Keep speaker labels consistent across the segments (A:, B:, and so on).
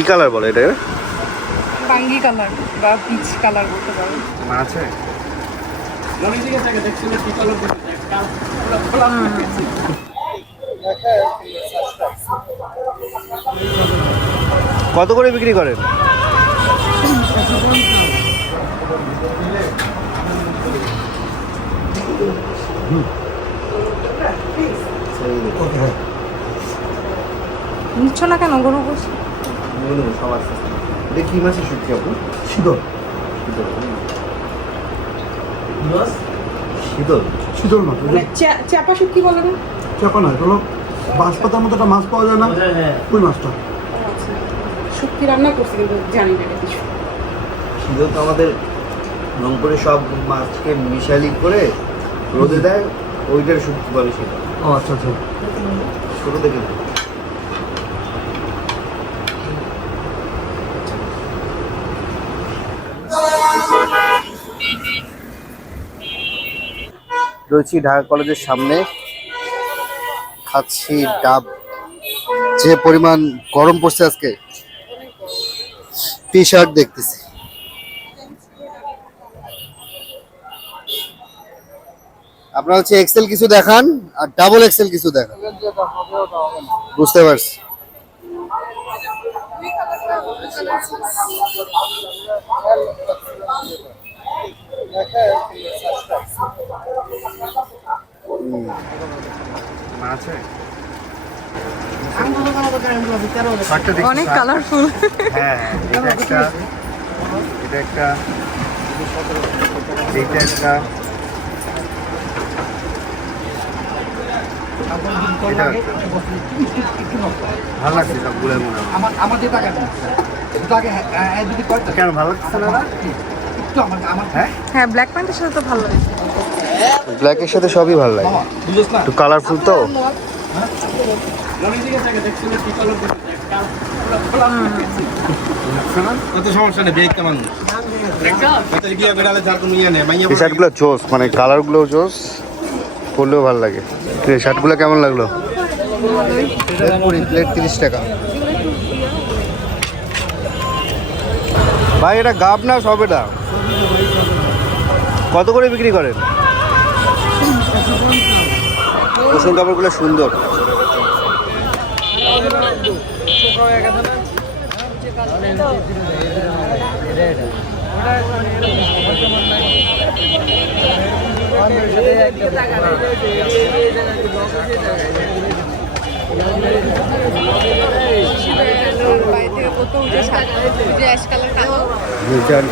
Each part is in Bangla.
A: কি কালার বলে এটা?
B: বাঙ্গি কালার বা পিচ কালার বলতে পারো।
A: আছে? কত করে বিক্রি করেন?
B: নিচ্ছ না কেন গরু গোস
A: সব আছে এটা কি মাছের শুটকি আপু?
C: শীতল
A: শীতল
C: শীতল মাছ
B: মানে চাপা শুটকি বলে না?
C: চাপা না হলো বাঁশ পাতার মতো একটা মাছ পাওয়া যায় না। ওই মাছটা।
B: শুটকি রান্না করছি কিন্তু জানি না কিছু।
A: শীতল তো আমাদের রংপুরে সব মাছকে মিশালি করে রোদে দেয় ওইটার শুটকি বলে সেটা।
C: ও আচ্ছা আচ্ছা।
A: ছোটো থেকে রয়েছি ঢাকা কলেজের সামনে। খাচ্ছি ডাব। যে পরিমাণ গরম পড়ছে আজকে টি শার্ট দেখতেছি। আপনারা হচ্ছে এক্সেল কিছু দেখান আর ডাবল এক্সেল কিছু দেখান। বুঝতে পারছি। আছে
B: অনেক কালারফুল
A: হ্যাঁ এটা একটা এটা একটা এটা একটা। ভালো লাগছে সবগুলো মনে হয়
D: আমাদের টাকা
A: কেন ভালো লাগছে না?
D: আমার
A: হ্যাঁ?
B: হ্যাঁ ব্ল্যাক প্যান্টের সাথে তো ভালো লাগে।
A: ব্ল্যাকের সাথে সবই ভালো লাগে। একটু কালারফুল তো। এই শার্টগুলো জোস মানে কালারগুলো জোস পরলেও ভালো লাগে। এই শার্টগুলো কেমন লাগল? প্লেট তিরিশ টাকা। ভাই এটা গাব না সব এটা? কত করে বিক্রি করেন? কুসুম কাপড়গুলো সুন্দর।
B: বাইরে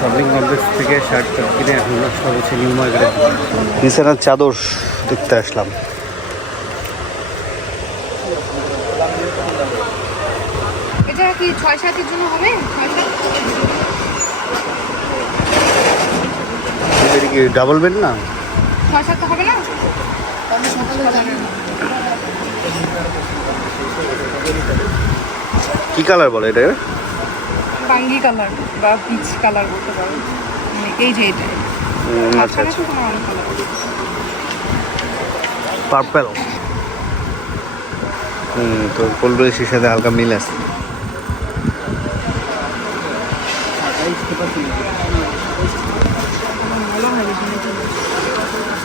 A: শপিং কমপ্লেক্স থেকে শার্ট কিনে এখন সব হচ্ছে নিউ মার্কেটে বিছানার চাদর দেখতে আসলাম।
B: এটা কি ছয় সাতের জন্য হবে?
A: এটা কি ডাবল বেড না?
B: ছয় সাত হবে না?
A: কি কালার বলে এটা
B: বাঙ্গি কালার বা পিচ কালার বলতে পারো। এই যে এটা।
A: আচ্ছা আচ্ছা। পার্পেল হুম তো ফুলগুলির সাথে হালকা মিল আছে।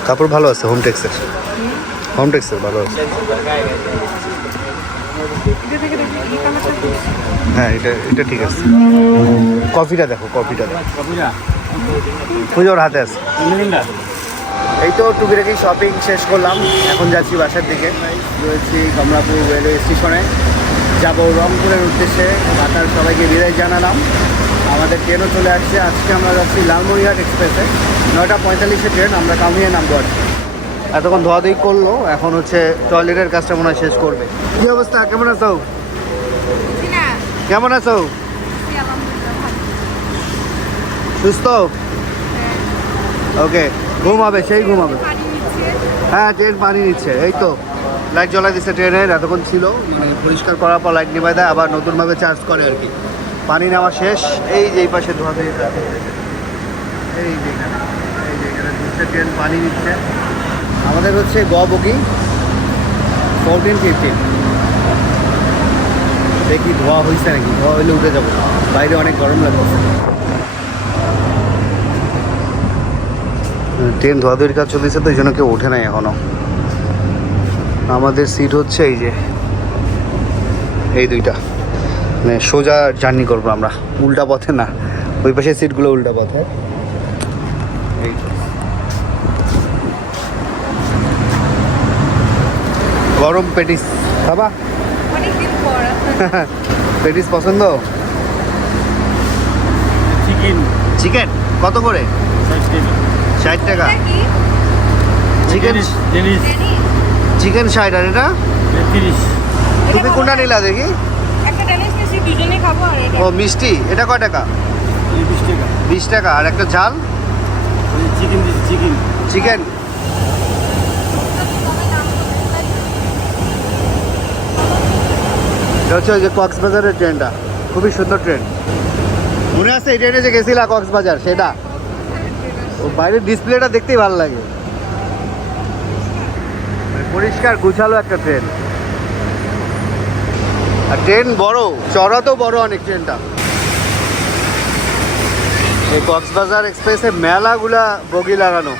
A: কাপড় ভালো আছে হোম টেক্সের হোম। টেক্সের ভালো আছে
B: এটা থেকে দেখি এই কালারটা কি?
A: হ্যাঁ এটা এটা ঠিক আছে। কফিটা দেখো কফিটা দেখো। পুজোর হাতে আছে। এই তো টুকিটাকি শপিং শেষ করলাম। এখন যাচ্ছি বাসার দিকে। রয়েছি কমলাপুর রেলওয়ে স্টেশনে যাব রংপুরের উদ্দেশ্যে। ঢাকার সবাইকে বিদায় জানালাম। আমাদের ট্রেনও চলে আসছে। আজকে আমরা যাচ্ছি লালমনিরহাট এক্সপ্রেসে নয়টা পঁয়তাল্লিশে ট্রেন আমরা কামিয়ে নামবো আর কি। এতক্ষণ ধোয়াধুয়ি করল এখন হচ্ছে টয়লেটের কাজটা মনে হয় শেষ করবে। কি অবস্থা? কেমন আছো? কেমন আছো? সুস্থ? ওকে ঘুমাবে সেই ঘুমাবে হ্যাঁ ট্রেন পানি নিচ্ছে এই তো। লাইট জ্বলাই দিচ্ছে ট্রেনের এতক্ষণ ছিল। মানে পরিষ্কার করার পর লাইট নিভাই দেয় আবার নতুনভাবে চার্জ করে আর কি। পানি নেওয়া শেষ এই যে এই পাশে ধোয়া দিয়ে এই যে এই যে এখানে ট্রেন পানি নিচ্ছে। আমাদের হচ্ছে গ বুকিং ফোরটিন ফিফটিন দেখি ধোয়া হয়েছে নাকি? ধোয়া হইলে উঠে যাব। বাইরে অনেক গরম লাগছে ট্রেন ধোয়াধুয়ির কাজ চলতেছে তো এই জন্য কেউ ওঠে নাই এখনও। আমাদের সিট হচ্ছে এই যে এই দুইটা। মানে সোজা জার্নি করব আমরা। উল্টা পথে না ওই পাশের সিটগুলো উল্টা পথে। এই গরম পেটিস। খাবা
B: পর
A: পেটিস পছন্দ?
D: চিকেন
A: চিকেন কত করে? ষাট টাকা। চিকেন চিকেন ষাট আর এটা?
D: তিরিশ।
A: তুমি কোনটা নিলা দেখি?
B: একটা টেনিস নিয়েছি দুজনে খাব আর এটা।
A: ও মিষ্টি। এটা কয় টাকা?
D: বিশ টাকা।
A: বিশ টাকা। আর একটা ঝাল?
D: চিকেন চিকেন
A: চিকেন এটা হচ্ছে ওই যে কক্সবাজারের ট্রেনটা। খুবই সুন্দর ট্রেন। মনে আছে এই ট্রেনে যে গেছিলা কক্সবাজার? সেটা। ও, বাইরের ডিসপ্লেটা দেখতেই ভালো লাগে। মানে পরিষ্কার গুছালো একটা ট্রেন। আর ট্রেন বড় চড়া তো বড় অনেক ট্রেনটা। এই কক্সবাজার এক্সপ্রেসে মেলাগুলা বগি লাগানো।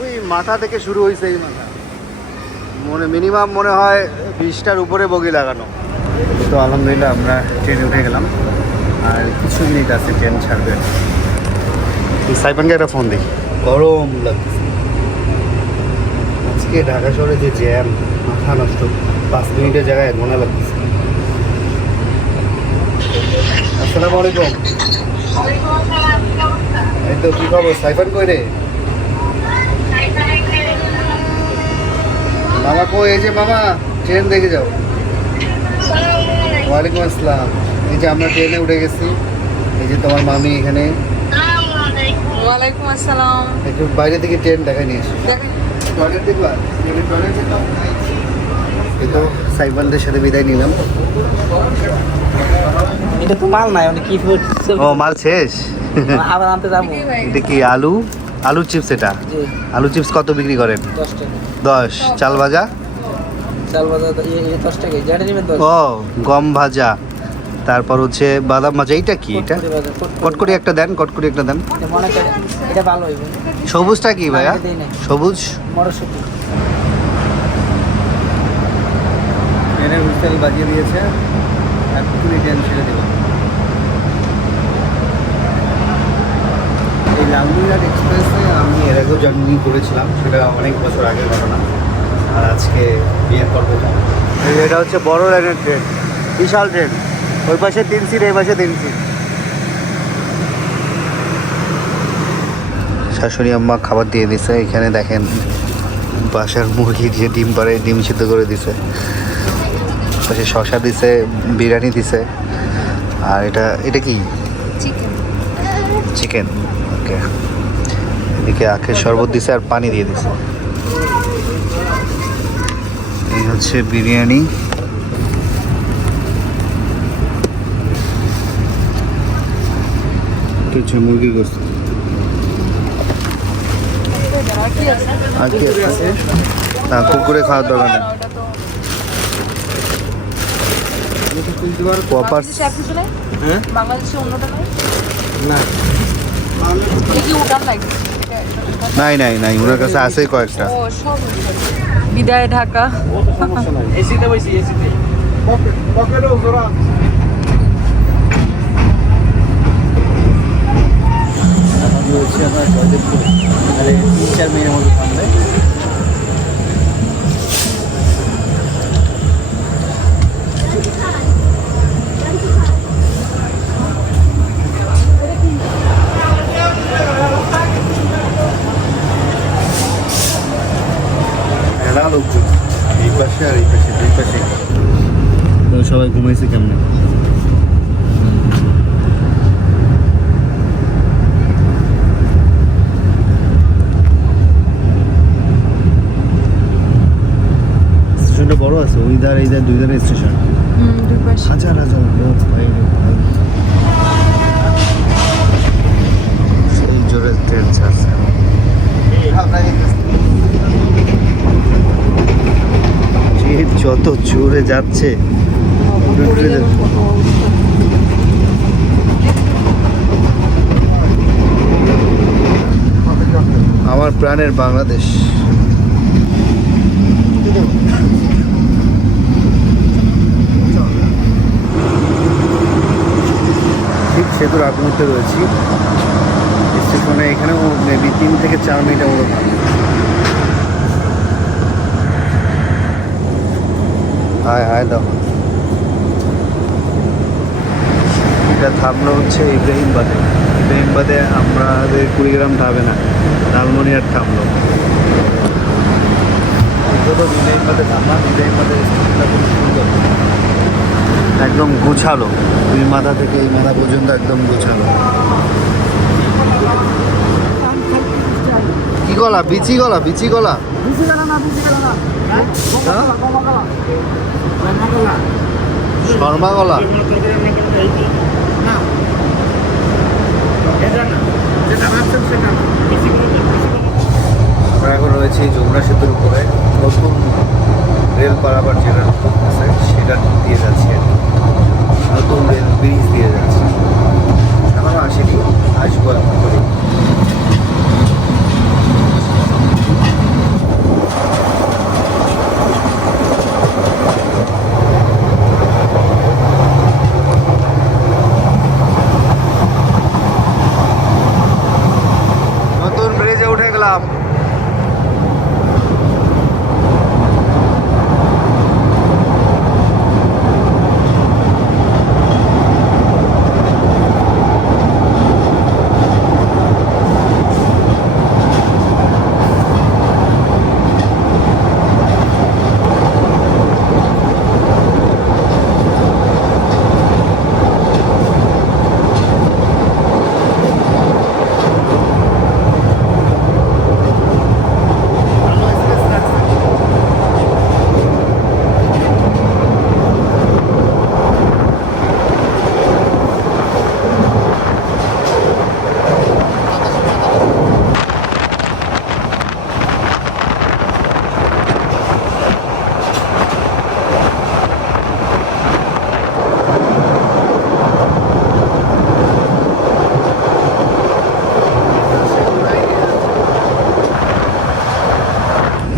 A: ওই মাথা থেকে শুরু হয়েছে এই মাথা। মনে মিনিমাম মনে হয় বিশটার উপরে বগি লাগানো। তো আলহামদুলিল্লাহ আমরা ট্রেনে উঠে গেলাম। আর কিছু মিনিট আছে ট্রেন ছাড়বে। সাইবানকে একটা ফোন দিই গরম লাগছে আজকে ঢাকা শহরে যে জ্যাম মাথা নষ্ট পাঁচ মিনিটের জায়গায় এক ঘণ্টা লাগতেছে। আসসালামু আলাইকুম। এই তো কি খবর? সাইফান কই রে? মামা কই? এই যে মামা ট্রেন দেখে যাও। ওয়ালাইকুম আসসালাম। এই যে আমরা ট্রেনে উঠে গেছি। এই যে তোমার মামি এখানে।
B: ওয়ালাইকুম আসসালাম।
A: একটু বাইরে থেকে ট্রেন দেখাই নিয়ে এসো।
B: দেখেন
A: টয়লেট দেখবা? ট্রেনের টয়লেট যেতাম এই তো সাইবানদের সাথে বিদায় নিলাম।
E: এটা তো মাল নাই কি
A: ও মাল শেষ?
E: আবার আনতে যাব।
A: এটা কি আলু? আলু চিপস এটা? আলু চিপস কত বিক্রি করেন?
E: দশ
A: দশ। চাল ভাজা?
E: চাল বাজার দশ টাকা যেটা নেবেন
A: ও গম ভাজা। তারপর হচ্ছে বাদাম ভাজা এইটা কি এটা?
E: কটকরি
A: একটা দেন কটকরি একটা দেন।
E: এটা ভালো
A: সবুজটা কি ভাইয়া। সবুজ?
E: মটরশুটি।
A: ট্রেনের হুইসেল বাজিয়ে দিয়েছে। এক্ষুনি ট্রেন ছেড়ে দেবে। এই লালমিরাট এক্সপ্রেসে আমি এর আগেও জার্নি করেছিলাম সেটা অনেক বছর আগের ঘটনা। আর আজকে বিয়ে করব এটা হচ্ছে বড় লাইনের ট্রেন বিশাল ট্রেন ওই পাশে তিন সিট এই পাশে তিন সিট শাশুড়ি আম্মা খাবার দিয়ে দিছে এখানে দেখেন বাসার মুরগি দিয়ে ডিম পারে ডিম সিদ্ধ করে দিছে। পাশে শশা দিছে বিরিয়ানি দিছে। আর এটা এটা কি?
B: চিকেন
A: চিকেন ওকে এদিকে আখের শরবত দিছে আর পানি দিয়ে দিছে। এই হচ্ছে বিরিয়ানি। কিছু মুরগি করছে
B: আর কি আছে?
A: না কুকুরে খাওয়ার দরকার নেই। হ্যাঁ?
B: নাই
A: নাই নাই নাই ওনার কাছে আছে কয়েকটা।
B: বিদায় ঢাকা।
E: এসিতে বসি এসিতে।
A: হচ্ছে আমার জয়দেবপুর। মানে তিন চার মেয়ের মধ্যে ঘুমাইছে কেমনে? স্টেশনটা বড় আছে ওই ধার এই ধার দুই ধারে স্টেশন। হাজার হাজার লোক ভাই সেই জোরে ট্রেন ছাড়ছে। যত জোরে যাচ্ছে। আমার প্রাণের বাংলাদেশ। ঠিক সেতুর আগ মুহূর্তে রয়েছি। স্টেশনে এখানেও মেবি তিন থেকে চার মিনিটের মতো হায় হায়, দাও। এটা থামলো হচ্ছে ইব্রাহিমবাদে। ইব্রাহিমবাদে আমাদের কুড়িগ্রাম ধাবে না লালমনিহাট থামলো একদম গোছালো। দুই মাথা থেকে এই মাথা পর্যন্ত একদম গোছালো। কি গলা? বিচি গলা? বিচি গলা? হ্যাঁ? শর্মা গলা? আমরা এখন রয়েছে যমুনা সেতুর উপরে। নতুন রেল পারাবার যেটা আছে, সেটা দিয়ে যাচ্ছে। নতুন রেল ব্রিজ দিয়ে যাচ্ছে। এখনও আসেনি, আসব এখন করে নতুন ব্রিজে উঠে গেলাম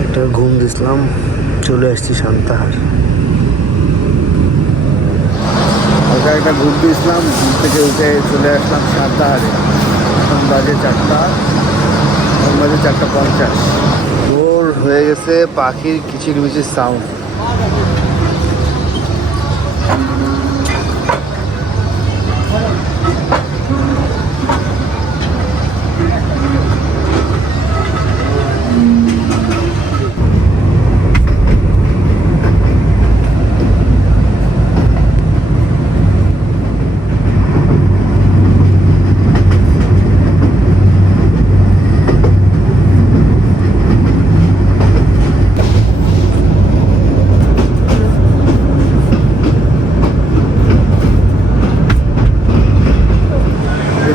A: একটা দিছিলাম চলে আসছি শান্তাহার ওটা একটা ঘুম দিয়েছিলাম ঘুম থেকে উঠে চলে আসলাম সান্তাহারে। এখন বাজে চারটা এখন বাজে চারটা পঞ্চাশ। ভোর হয়ে গেছে পাখির কিচির মিচির সাউন্ড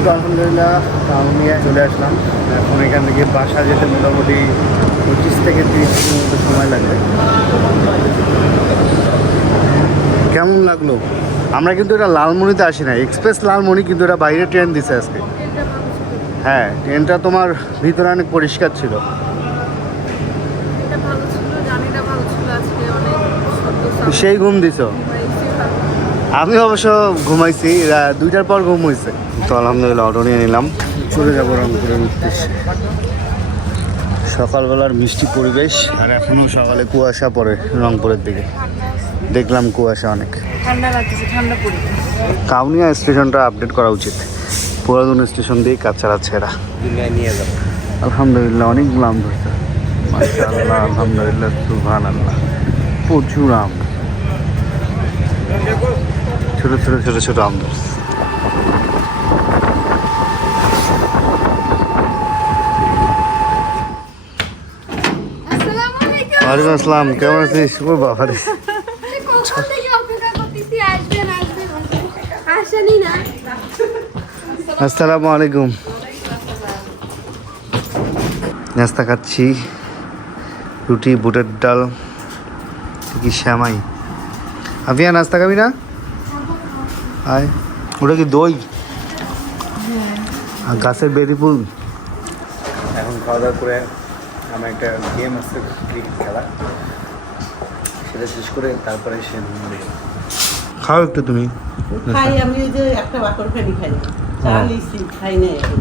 A: যেহেতু আলহামদুলিল্লাহ টাউনিয়া চলে আসলাম। এখন এখান থেকে বাসা যেতে মোটামুটি পঁচিশ থেকে তিরিশ মতো সময় লাগবে। কেমন লাগল? আমরা কিন্তু এটা লালমনিতে আসি না এক্সপ্রেস লালমনি কিন্তু এটা বাইরে ট্রেন দিছে আজকে। হ্যাঁ ট্রেনটা তোমার ভিতরে অনেক পরিষ্কার ছিল।
B: এটা ভালো ছিল জার্নিটা ভালো ছিল আজকে অনেক সদ্য
A: সেই ঘুম দিছো? আমি অবশ্য ঘুমাইছি দুইটার পর ঘুম হয়েছে তো আলহামদুলিল্লাহ অটো নিয়ে নিলাম। চলে যাব রংপুরের উদ্দেশ্যে। সকালবেলার মিষ্টি পরিবেশ আর এখনও সকালে কুয়াশা পড়ে রংপুরের দিকে। দেখলাম কুয়াশা অনেক। কাউনিয়া স্টেশনটা আপডেট করা উচিত। পুরাতন স্টেশন দিয়ে কাজ চালাচ্ছে এরা
E: নিয়ে যাব
A: আলহামদুলিল্লাহ অনেক আম ধরছে মাশাআল্লাহ আলহামদুলিল্লাহ সুবহান আল্লাহ প্রচুর আম। ছোট ছোট ছোট ছোট আম ধরছে। ওয়ালাইকুম আসসালাম কেমন আছিস? ও বাবা রে আসসালামু আলাইকুম। নাস্তা খাচ্ছি। রুটি, বুটের ডাল, কি শ্যামাই। আভিয়া নাস্তা খাবি না? আয়, ওটা কি দই? আর গাছের বেরি ফুল। এখন খাওয়া দাওয়া করে আমার একটা গেম আছে ক্রিকেট খেলা। সেটা শেষ করে তারপরে সে খাও একটু তুমি।
E: খাই আমি ওই যে একটা বাকর খাই। খাই খাই না এখন।